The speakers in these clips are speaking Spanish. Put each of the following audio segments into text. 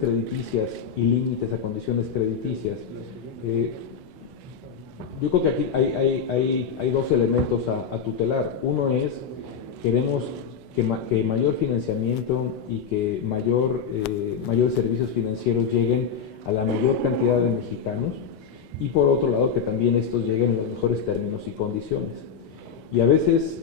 crediticias y límites a condiciones crediticias, yo creo que aquí hay dos elementos a tutelar. Uno es, queremos que mayor financiamiento y que mayores servicios financieros lleguen a la mayor cantidad de mexicanos, y por otro lado que también estos lleguen en los mejores términos y condiciones. Y a veces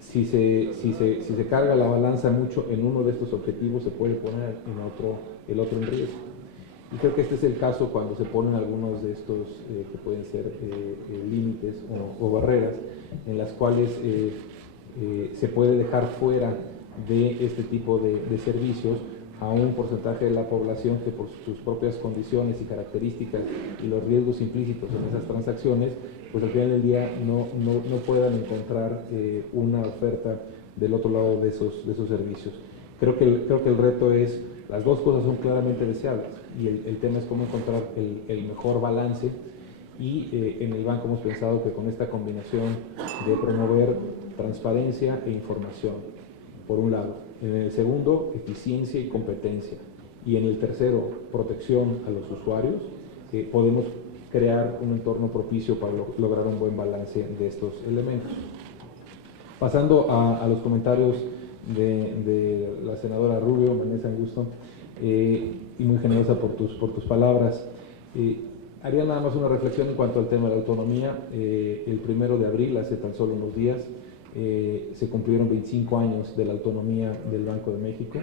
si se carga la balanza mucho en uno de estos objetivos, se puede poner el otro en riesgo. Y creo que este es el caso cuando se ponen algunos de estos que pueden ser límites o barreras en las cuales se puede dejar fuera de este tipo de servicios a un porcentaje de la población que por sus propias condiciones y características y los riesgos implícitos en esas transacciones, pues al final del día no puedan encontrar una oferta del otro lado de esos servicios. Creo que el reto es, las dos cosas son claramente deseables, y el tema es cómo encontrar el mejor balance, y en el banco hemos pensado que con esta combinación de promover transparencia e información, por un lado, en el segundo, eficiencia y competencia, y en el tercero, protección a los usuarios, podemos crear un entorno propicio para lograr un buen balance de estos elementos. Pasando a los comentarios de la senadora Rubio, Vanessa Angusto, y muy generosa por tus palabras. Haría nada más una reflexión en cuanto al tema de la autonomía. El 1 de abril, hace tan solo unos días, se cumplieron 25 años de la autonomía del Banco de México.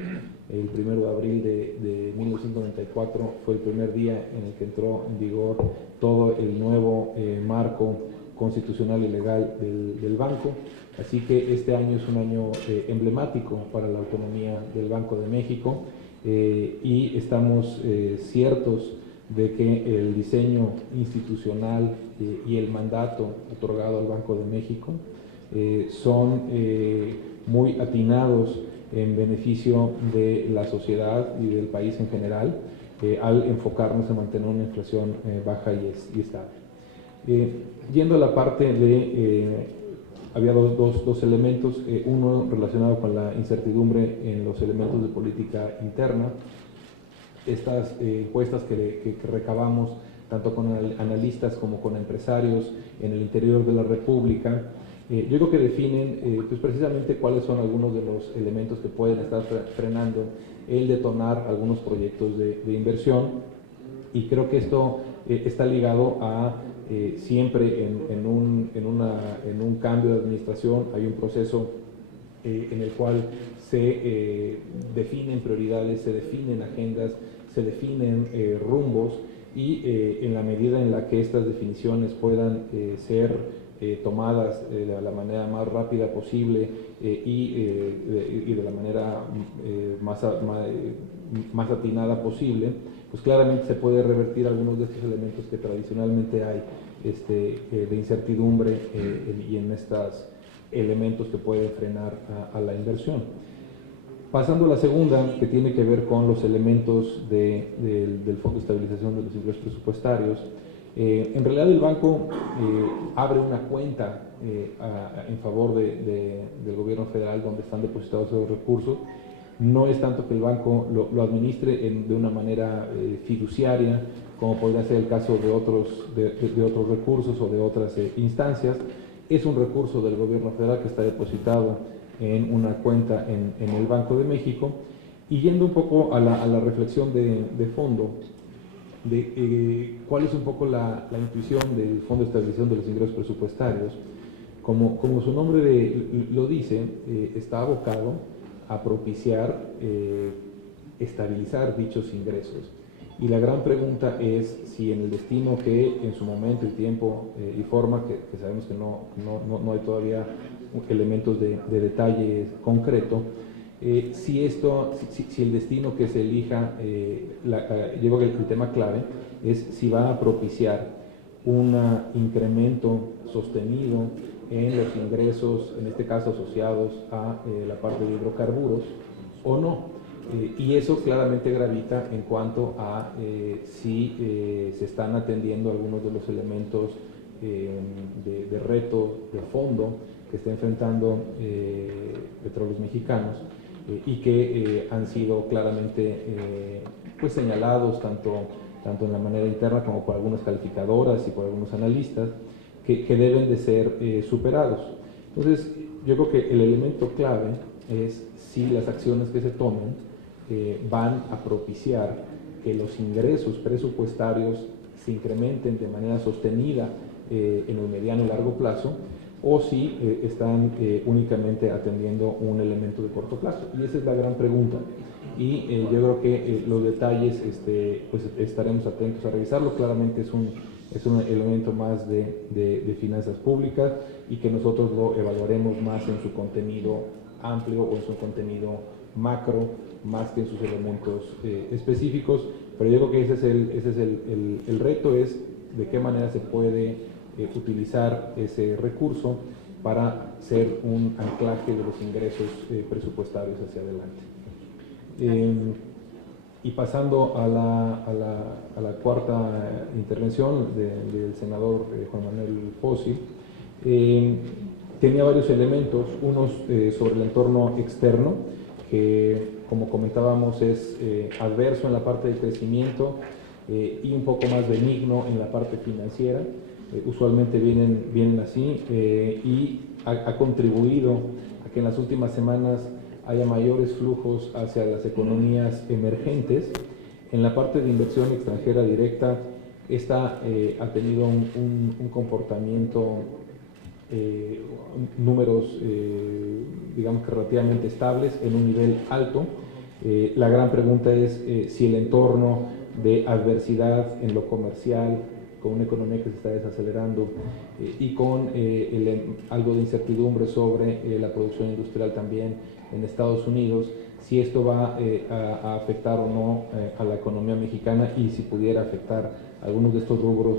El 1 de abril de 1994 fue el primer día en el que entró en vigor todo el nuevo marco constitucional y legal del banco. Así que este año es un año emblemático para la autonomía del Banco de México, y estamos ciertos de que el diseño institucional y el mandato otorgado al Banco de México son muy atinados en beneficio de la sociedad y del país en general, al enfocarnos en mantener una inflación baja y estable. Yendo a la parte había dos elementos, uno relacionado con la incertidumbre en los elementos de política interna. Estas encuestas que recabamos tanto con analistas como con empresarios en el interior de la República, yo creo que definen pues precisamente cuáles son algunos de los elementos que pueden estar frenando el detonar algunos proyectos de inversión, y creo que esto está ligado a siempre en un cambio de administración hay un proceso en el cual se definen prioridades, se definen agendas, se definen rumbos, y en la medida en la que estas definiciones puedan ser tomadas de la manera más rápida posible y de la manera más atinada posible, pues claramente se puede revertir algunos de estos elementos que tradicionalmente hay de incertidumbre y en estos elementos que pueden frenar a la inversión. Pasando a la segunda, que tiene que ver con los elementos del Fondo de Estabilización de los Ingresos Presupuestarios. En realidad el banco abre una cuenta en favor del gobierno federal donde están depositados esos recursos. No es tanto que el banco lo administre de una manera fiduciaria, como podría ser el caso de otros recursos o de otras instancias. Es un recurso del gobierno federal que está depositado en una cuenta en el Banco de México. Y yendo un poco a la reflexión de fondo, de cuál es un poco la intuición del Fondo de Estabilización de los Ingresos Presupuestarios, como su nombre lo dice, está abocado a propiciar, estabilizar dichos ingresos. Y la gran pregunta es si en el destino que en su momento y tiempo y forma, que sabemos que no hay todavía elementos de detalle concreto, si el destino que se elija, yo creo que el tema clave es si va a propiciar un incremento sostenido en los ingresos, en este caso asociados a la parte de hidrocarburos, o no. Y eso claramente gravita en cuanto a si se están atendiendo algunos de los elementos de reto de fondo que está enfrentando Petróleos Mexicanos y que han sido claramente pues señalados tanto en la manera interna como por algunas calificadoras y por algunos analistas, que deben de ser superados. Entonces, yo creo que el elemento clave es si las acciones que se tomen van a propiciar que los ingresos presupuestarios se incrementen de manera sostenida en el mediano y largo plazo, o si están únicamente atendiendo un elemento de corto plazo. Y esa es la gran pregunta. Y yo creo que los detalles pues estaremos atentos a revisarlo. Claramente es un elemento más de finanzas públicas y que nosotros lo evaluaremos más en su contenido amplio o en su contenido macro, más que en sus elementos específicos. Pero yo creo que ese es el reto, es de qué manera se puede utilizar ese recurso para ser un anclaje de los ingresos presupuestarios hacia adelante. Y pasando a la cuarta intervención del senador Juan Manuel Fósil, tenía varios elementos, unos sobre el entorno externo, que como comentábamos es adverso en la parte de crecimiento y un poco más benigno en la parte financiera. Usualmente vienen así y ha contribuido a que en las últimas semanas haya mayores flujos hacia las economías emergentes. En la parte de inversión extranjera directa, esta ha tenido un comportamiento, números digamos que relativamente estables en un nivel alto. La gran pregunta es si el entorno de adversidad en lo comercial, con una economía que se está desacelerando y con algo de incertidumbre sobre la producción industrial también en Estados Unidos, si esto va a afectar o no a la economía mexicana y si pudiera afectar algunos de estos rubros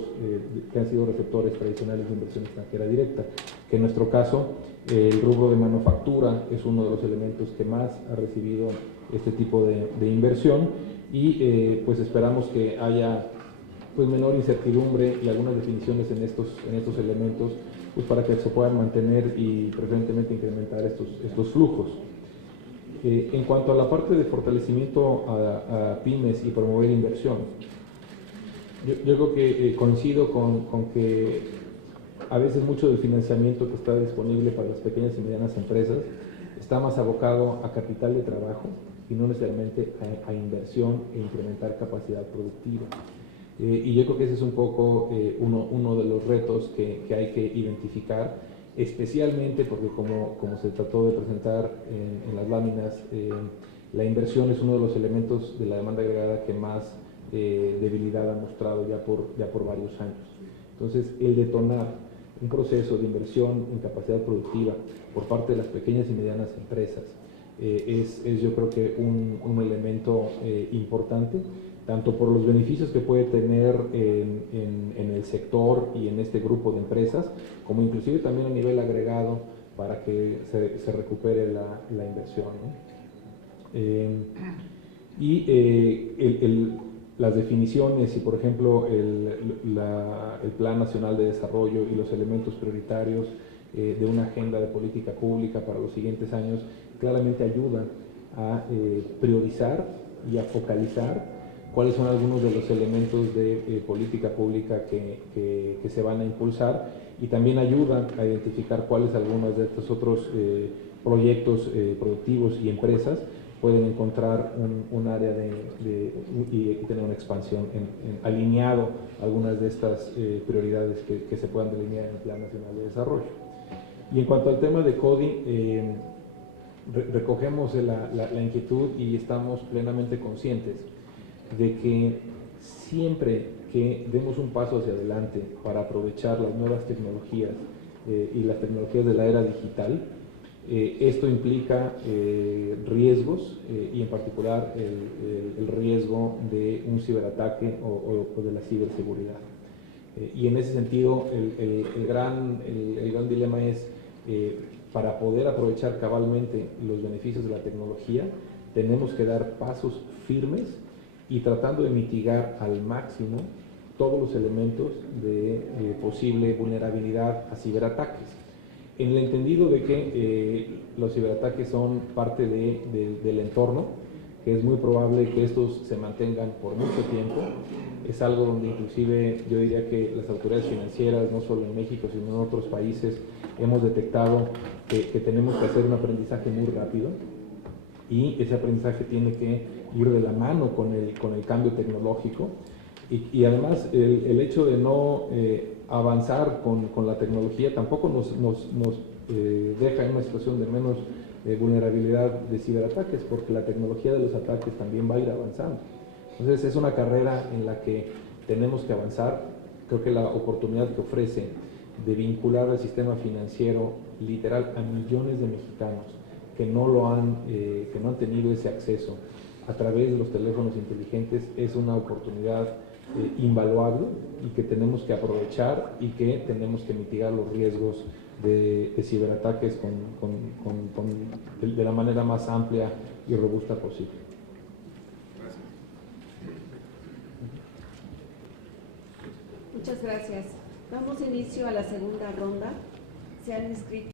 que han sido receptores tradicionales de inversión extranjera directa, que en nuestro caso el rubro de manufactura es uno de los elementos que más ha recibido este tipo de inversión y pues esperamos que haya pues menor incertidumbre y algunas definiciones en estos elementos pues para que se puedan mantener y preferentemente incrementar estos flujos. En cuanto a la parte de fortalecimiento a pymes y promover inversión, yo creo que coincido con que a veces mucho del financiamiento que está disponible para las pequeñas y medianas empresas está más abocado a capital de trabajo y no necesariamente a inversión e incrementar capacidad productiva. Y yo creo que ese es un poco uno de los retos que hay que identificar, especialmente porque como se trató de presentar en las láminas, la inversión es uno de los elementos de la demanda agregada que más debilidad ha mostrado ya por varios años. Entonces, el detonar un proceso de inversión en capacidad productiva por parte de las pequeñas y medianas empresas es yo creo que un elemento importante, tanto por los beneficios que puede tener en el sector y en este grupo de empresas, como inclusive también a nivel agregado para que se recupere la inversión, ¿no? Las definiciones y, por ejemplo, el Plan Nacional de Desarrollo y los elementos prioritarios de una agenda de política pública para los siguientes años claramente ayudan a priorizar y a focalizar cuáles son algunos de los elementos de política pública que se van a impulsar y también ayudan a identificar cuáles algunos de estos otros proyectos productivos y empresas pueden encontrar un área y tener una expansión alineado a algunas de estas prioridades que se puedan delinear en el Plan Nacional de Desarrollo. Y en cuanto al tema de CODI, recogemos la inquietud y estamos plenamente conscientes de que siempre que demos un paso hacia adelante para aprovechar las nuevas tecnologías y las tecnologías de la era digital, esto implica riesgos y en particular el riesgo de un ciberataque o de la ciberseguridad. Y en ese sentido el gran dilema es para poder aprovechar cabalmente los beneficios de la tecnología tenemos que dar pasos firmes y tratando de mitigar al máximo todos los elementos de posible vulnerabilidad a ciberataques, en el entendido de que los ciberataques son parte del entorno que es muy probable que estos se mantengan por mucho tiempo. Es algo donde inclusive yo diría que las autoridades financieras, no solo en México, sino en otros países, hemos detectado que tenemos que hacer un aprendizaje muy rápido, y ese aprendizaje tiene que ir de la mano con el cambio tecnológico, y además el hecho de no avanzar con la tecnología tampoco nos deja en una situación de menos vulnerabilidad de ciberataques, porque la tecnología de los ataques también va a ir avanzando. Entonces es una carrera en la que tenemos que avanzar. Creo que la oportunidad que ofrece de vincular al sistema financiero literal a millones de mexicanos que no han tenido ese acceso a través de los teléfonos inteligentes es una oportunidad invaluable, y que tenemos que aprovechar, y que tenemos que mitigar los riesgos de ciberataques de la manera más amplia y robusta posible. Muchas gracias. Damos inicio a la segunda ronda. Se han inscrito